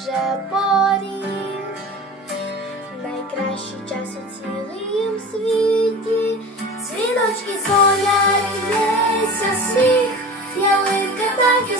вже поріг, найкращий час у цілім світі, Свіночки зоряться сміх, ялинка так і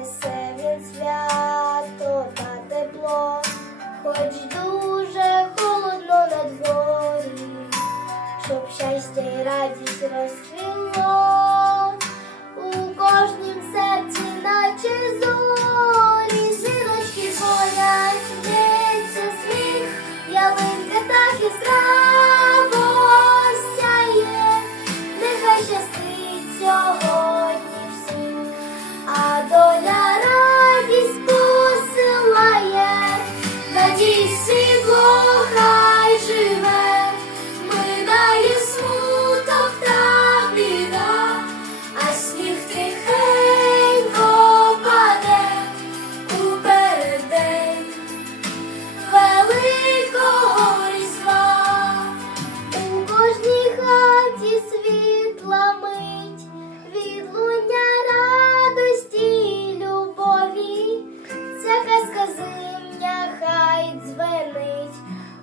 веселі свято та тепло, хоч дуже холодно на дворі, щоб щастя і радість розцвіло у кожнім серці, наче зорі, синочки горять, б'ється сміх, ялинка так і страх. дзвенить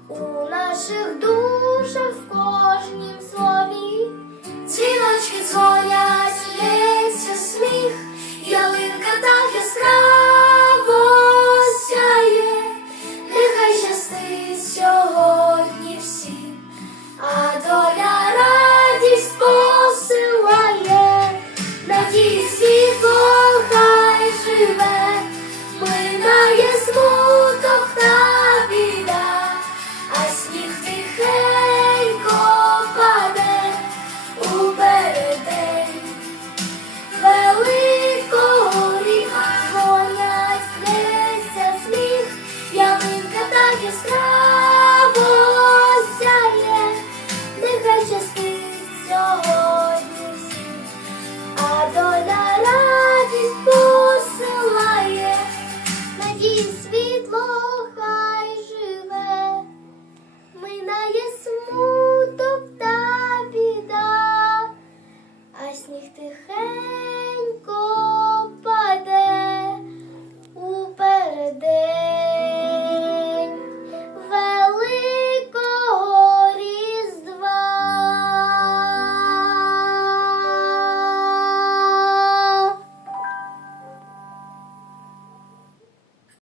у наших душах в кожнім слові. خير